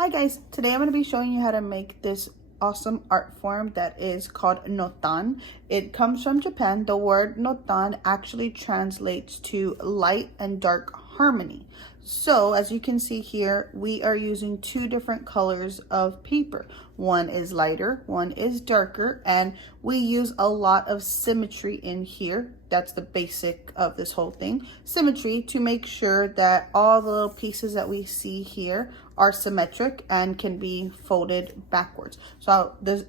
Hi guys, today I'm going to be showing you how to make this awesome art form that is called Notan. It comes from Japan. The word Notan actually translates to light and dark harmony. So as you can see here, we are using two different colors of paper. One is lighter, one is darker, and we use a lot of symmetry in here. That's the basic of this whole thing. Symmetry to make sure that all the little pieces that we see here are symmetric and can be folded backwards. So the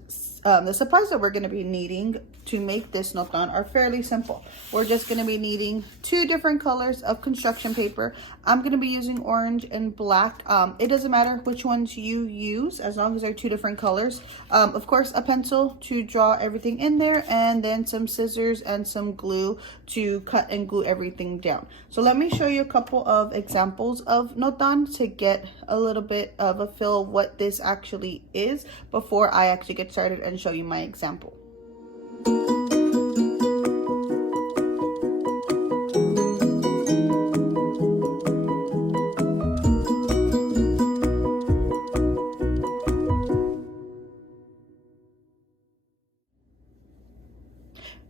supplies that we're going to be needing to make this notan are fairly simple. We're just going to be needing two different colors of construction paper. I'm going to be using orange and black. It doesn't matter which ones you use as long as they're two different colors. Of course, a pencil to draw everything in there, and then some scissors and some glue to cut and glue everything down. So let me show you a couple of examples of notan to get a little bit of a feel of what this actually is before I actually get started and show you my example.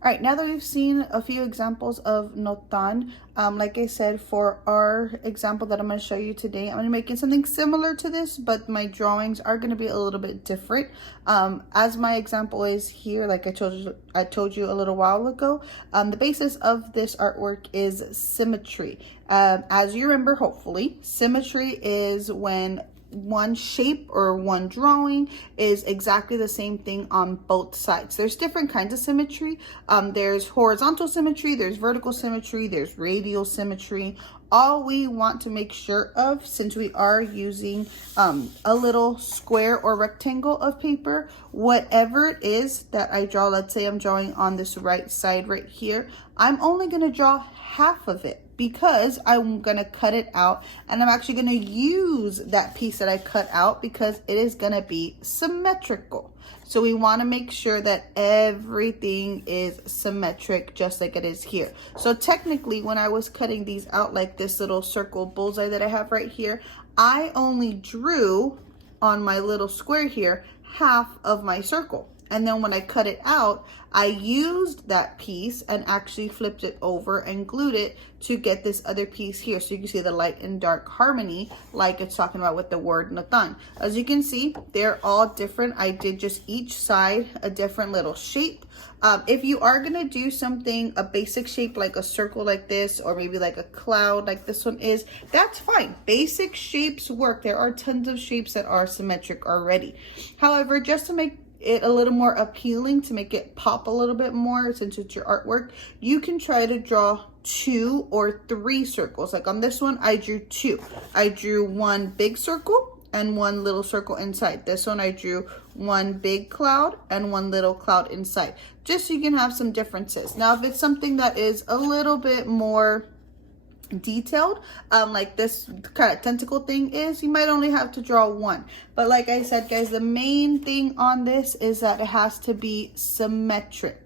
All right, now that we've seen a few examples of notan, like I said, for our example that I'm going to show you today, I'm going to be making something similar to this, but my drawings are going to be a little bit different. As my example is here, like I told you a little while ago, the basis of this artwork is symmetry. As you remember, hopefully, symmetry is when one shape or one drawing is exactly the same thing on both sides. There's different kinds of symmetry. There's horizontal symmetry, there's vertical symmetry, there's radial symmetry. All we want to make sure of, since we are using a little square or rectangle of paper, whatever it is that I draw, let's say I'm drawing on this right side right here, I'm only going to draw half of it, because I'm going to cut it out, and I'm actually going to use that piece that I cut out because it is going to be symmetrical. So we want to make sure that everything is symmetric just like it is here. So technically, when I was cutting these out, like this little circle bullseye that I have right here, I only drew on my little square here half of my circle. And then when I cut it out, I used that piece and actually flipped it over and glued it to get this other piece here. So you can see the light and dark harmony like it's talking about with the word notan. As you can see, they're all different. I did just each side a different little shape. If you are going to do something, a basic shape like a circle like this, or maybe like a cloud like this one is, that's fine. Basic shapes work. There are tons of shapes that are symmetric already. However, just to make it a little more appealing, to make it pop a little bit more since it's your artwork, you can try to draw 2 or 3 circles. Like on this one, I drew 2. I drew one big circle and one little circle inside. This one I drew one big cloud and one little cloud inside, just so you can have some differences. Now if it's something that is a little bit more detailed, like this kind of tentacle thing is, you might only have to draw one. But like I said, guys, the main thing on this is that it has to be symmetric.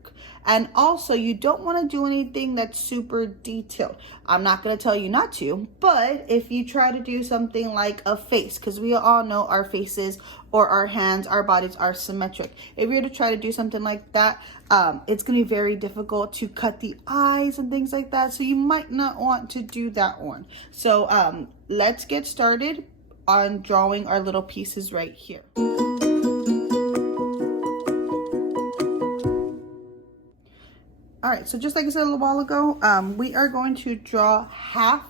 And also, you don't want to do anything that's super detailed. I'm not going to tell you not to, but if you try to do something like a face, because we all know our faces or our hands, our bodies are symmetric. If you're to try to do something like that, it's going to be very difficult to cut the eyes and things like that. So you might not want to do that one. So let's get started on drawing our little pieces right here. All right, so just like I said a little while ago, we are going to draw half,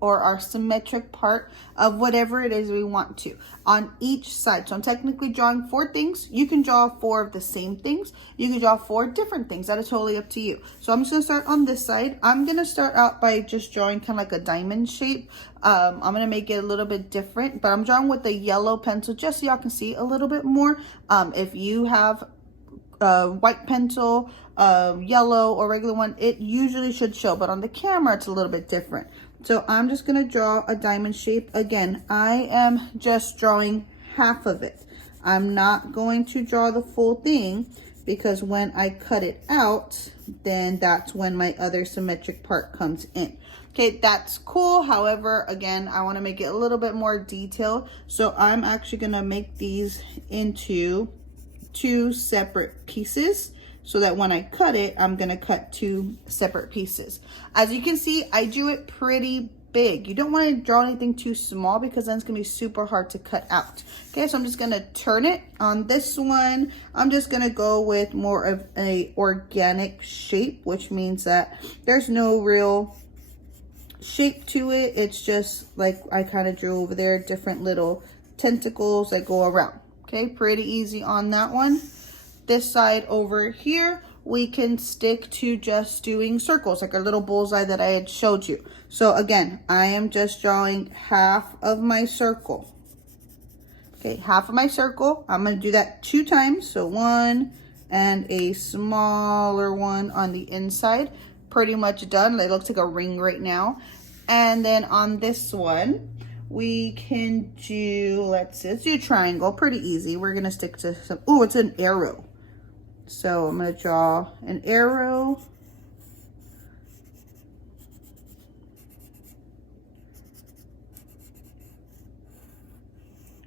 or our symmetric part of whatever it is we want to on each side. So I'm technically drawing 4 things. You can draw 4 of the same things. You can draw 4 different things. That is totally up to you. So I'm just gonna start on this side. I'm gonna start out by just drawing kind of like a diamond shape. I'm gonna make it a little bit different, but I'm drawing with a yellow pencil just so y'all can see a little bit more. If you have white pencil, yellow or regular one, it usually should show, but on the camera it's a little bit different. So I'm just going to draw a diamond shape. Again, I am just drawing half of it. I'm not going to draw the full thing, because when I cut it out, then that's when my other symmetric part comes in. Okay, that's cool. However, again, I want to make it a little bit more detailed. So I'm actually going to make these into 2 separate pieces so that when I cut it, I'm going to cut 2 separate pieces. As you can see, I drew it pretty big. You don't want to draw anything too small because then it's going to be super hard to cut out. Okay, so I'm just going to turn it. On this one, I'm just going to go with more of a organic shape, which means that there's no real shape to it. It's just like I kind of drew over there, different little tentacles that go around. Okay, pretty easy on that one. This side over here, we can stick to just doing circles, like a little bullseye that I had showed you. So again, I am just drawing half of my circle. Okay, half of my circle. I'm going to do that 2 times. So 1 and a smaller one on the inside. Pretty much done. It looks like a ring right now. And then on this one, we can do, let's do triangle. Pretty easy. We're going to stick to some, oh, it's an arrow. So I'm going to draw an arrow.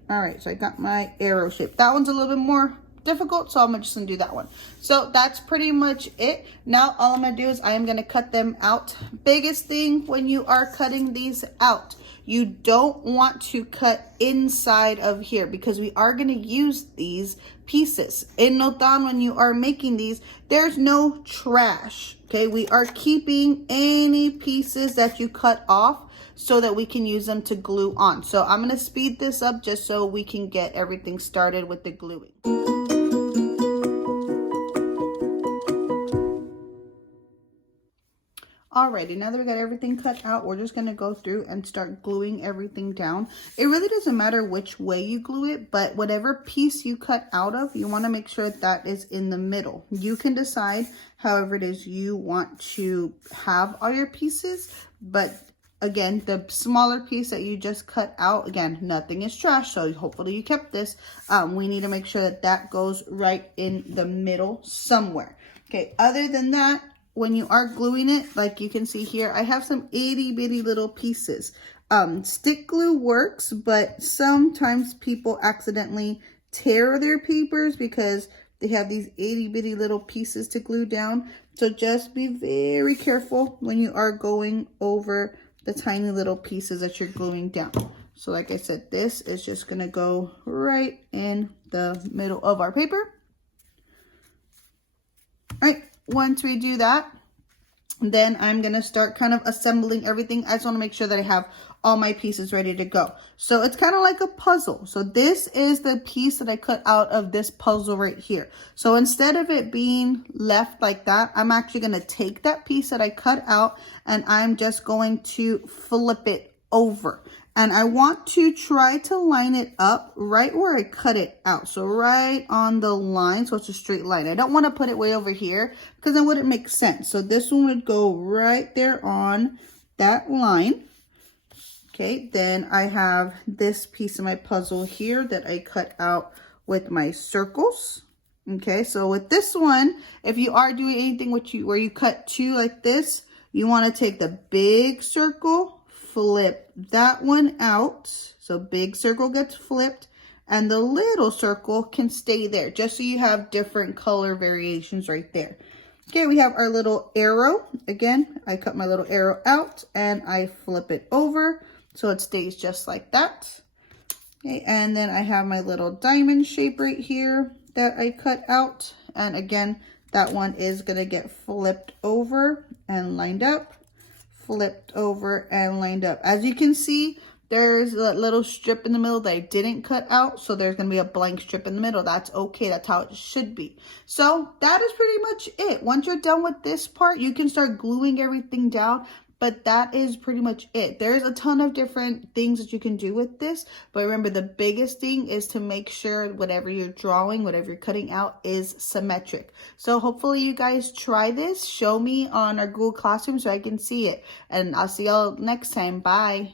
All right, so I got my arrow shape. That one's a little bit more difficult, so I'm just gonna do that one. So that's pretty much it. Now all I'm gonna do is I am gonna cut them out. Biggest thing when you are cutting these out, you don't want to cut inside of here because we are gonna use these pieces. In Notan, when you are making these, there's no trash, okay? We are keeping any pieces that you cut off so that we can use them to glue on. So I'm gonna speed this up just so we can get everything started with the gluing. Alrighty, now that we got everything cut out, we're just gonna go through and start gluing everything down. It really doesn't matter which way you glue it, but whatever piece you cut out of, you wanna make sure that is in the middle. You can decide however it is you want to have all your pieces, but again, the smaller piece that you just cut out, again, nothing is trash, so hopefully you kept this. We need to make sure that that goes right in the middle somewhere. Okay, other than that, when you are gluing it, like you can see here, I have some itty bitty little pieces. Stick glue works, but sometimes people accidentally tear their papers because they have these itty bitty little pieces to glue down. So just be very careful when you are going over the tiny little pieces that you're gluing down. So like I said, this is just gonna go right in the middle of our paper. All right, once we do that, then I'm gonna start kind of assembling everything. I just wanna make sure that I have all my pieces ready to go. So it's kind of like a puzzle. So this is the piece that I cut out of this puzzle right here. So instead of it being left like that, I'm actually gonna take that piece that I cut out and I'm just going to flip it over. And I want to try to line it up right where I cut it out. So right on the line, so it's a straight line. I don't want to put it way over here because then wouldn't make sense. So this one would go right there on that line. Okay, then I have this piece of my puzzle here that I cut out with my circles. Okay, so with this one, if you are doing anything where you cut 2 like this, you want to take the big circle, flip that one out. So big circle gets flipped and the little circle can stay there just so you have different color variations right there. Okay, we have our little arrow. Again, I cut my little arrow out and I flip it over so it stays just like that. Okay, and then I have my little diamond shape right here that I cut out. And again, that one is gonna get flipped over and lined up. Flipped over and lined up. As you can see, there's a little strip in the middle that I didn't cut out, so there's gonna be a blank strip in the middle. That's okay, that's how it should be. So that is pretty much it. Once you're done with this part, you can start gluing everything down, but that is pretty much it. There's a ton of different things that you can do with this, but remember the biggest thing is to make sure whatever you're drawing, whatever you're cutting out is symmetric. So hopefully you guys try this. Show me on our Google Classroom so I can see it, and I'll see y'all next time. Bye.